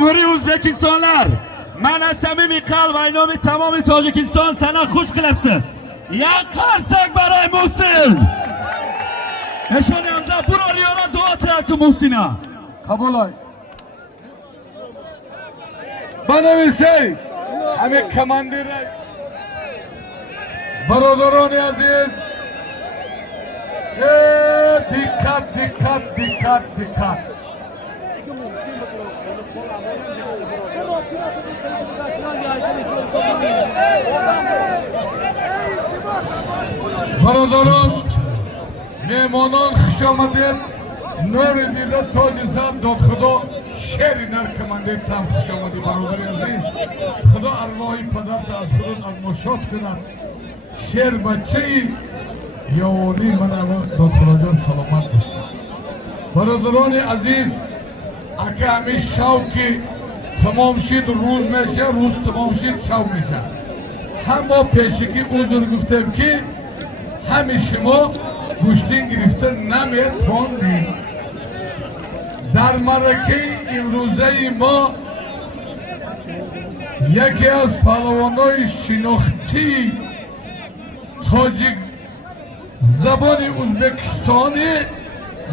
جمهوری O'zbekistonlar, من از صمیم قلب و نام تمام تاجیکستان سنا خوش قلبسیز. یک قرصک برای محسن. نشان امضا برالیانا دعا ترک محسنا. قبول ای. بنویسی. همه کماندیر برادران عزیز. دقت دقت دقت دقت. برادران مهمانان خوش آمدید. نور دیده تاج زن داد خدا شعری در کمانده تم خوش آمدید برادر عزیز. خدا ارواحی پدرت از خود از ما شاد کند. شعر بچه ای یاوانی من اول داد خدا جان سلامت باشید. برادران عزیز اگه همین شوکی تمام شد روز میشه، روز تمام شد شو میشه. هم ما پیشکی بودن گفتیم که همه شما گوشتین گرفته نمیتونید. در مرکه امروزه ما یکی از پهلوانای شناختی تاجیک زبان ازبکستانی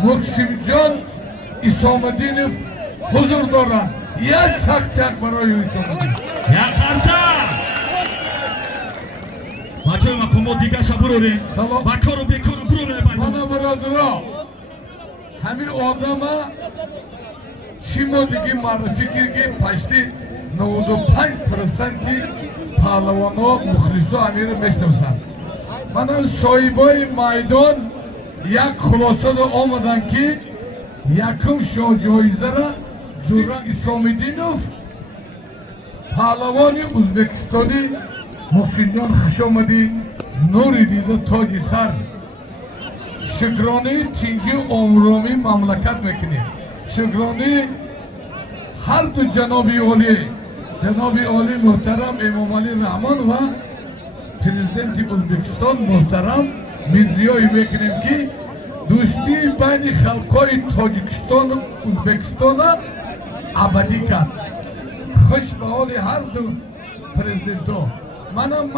محسن جان اسام‌الدینov حضور دارند. یک چک برای اسام‌الدین. یک قرصک. بچه ما دیگه شب بروریم. بکار و بیکار بروریم. من برادرها همین آدم چی ما دیگه معرفی که پشتی 95% پهلوانا مخلصا امیر میشناسند. من صاحبای میدان یک خلاصه دا آمدن که یکم شاه جایزه را دوران اسام‌الدینov پهلوان ازبکستانی محسن جان خوش آمدی. نوری دیده تاج سر. شکرانه تینجی عمرامی مملکت میکنی. شکرانه هر دو جناب عالی محترم امام علی رحمان و پرزیدنت ازبکستان محترم میرزیایی میکنیم که دوستی بین خلقای تاجیکستان و ازبکستان ابدی کرد. خوش به حال هر دو پرزیدنت ها. منم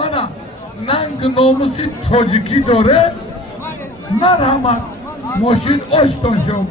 ننگ ناموسی تاجیکی داره. مرحمت ماشین آشتان شو.